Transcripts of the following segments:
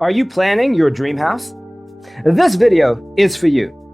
Are you planning your dream house? This video is for you.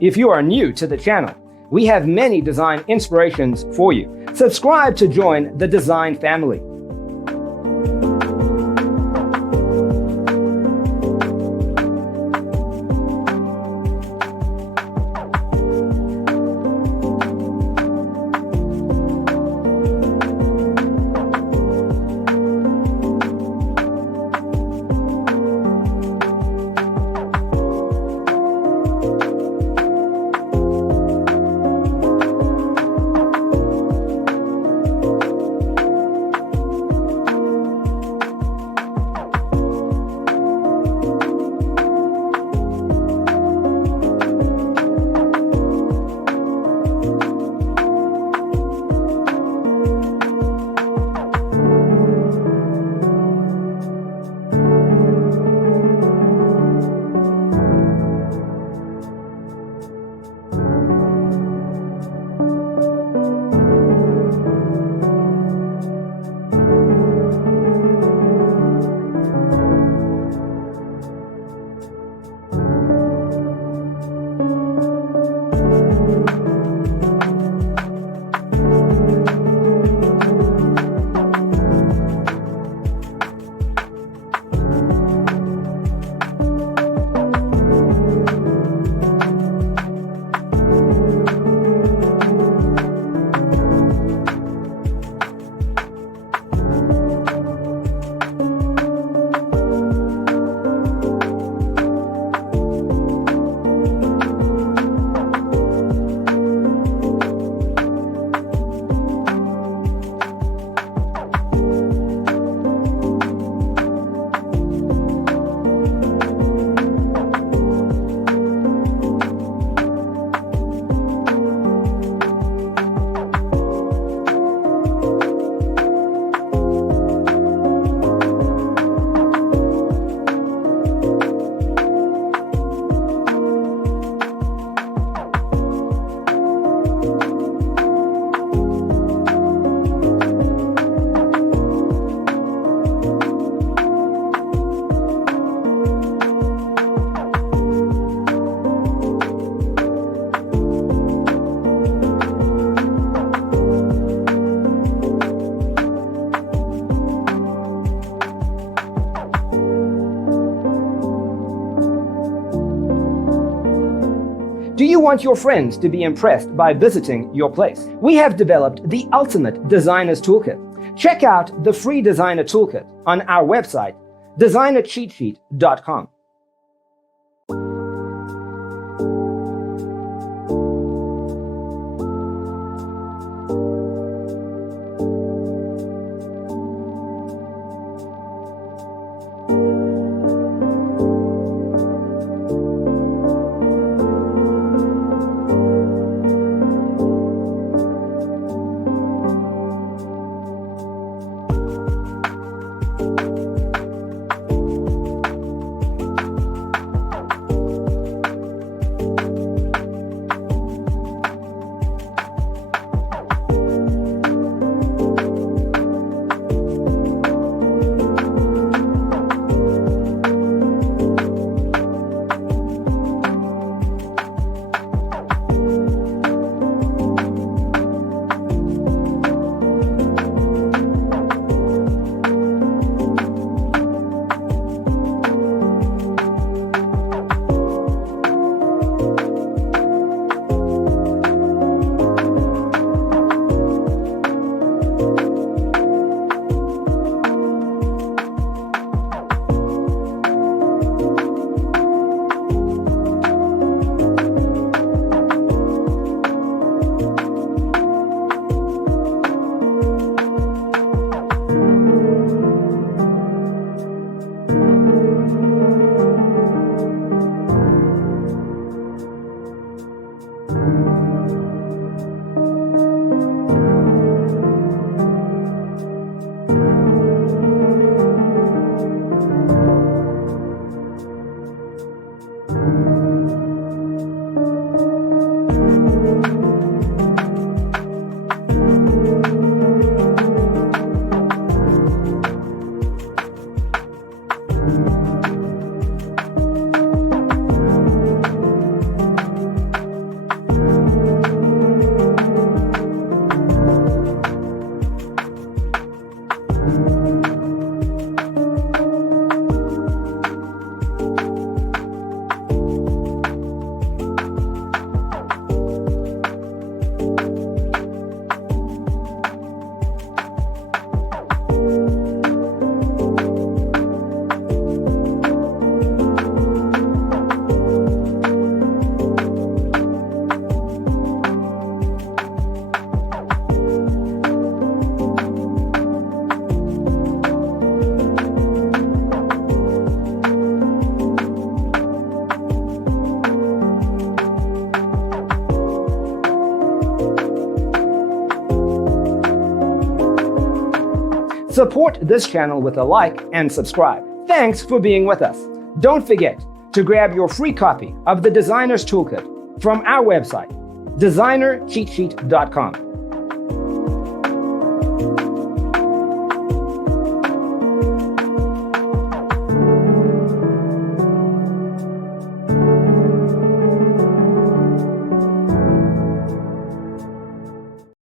If you are new to the channel, we have many design inspirations for you. Subscribe to join the design family. Do you want your friends to be impressed by visiting your place? We have developed the ultimate designer's toolkit. Check out the free designer toolkit on our website, designercheatsheet.com. Support this channel with a like and subscribe. Thanks for being with us. Don't forget to grab your free copy of the Designer's Toolkit from our website, designercheatsheet.com.